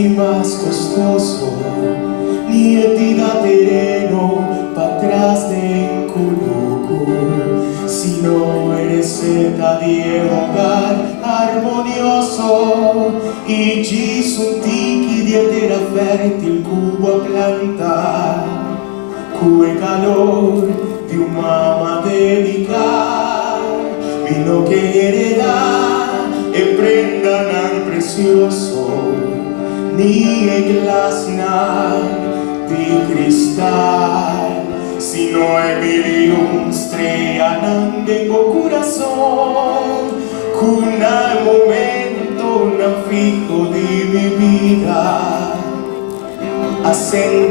ni más costoso, ni entidad terreno para atrás de coloco, si no eres seta de hogar armonioso, y Gesù ti di terra fértil cubo a plantar, cue calor de un mamá dedicar, vino que heredar, e prendan al precioso, ni el glasnar de cristal, sino Emilium streanan de corazón, cuna el momento no fijo de mi vida, hacen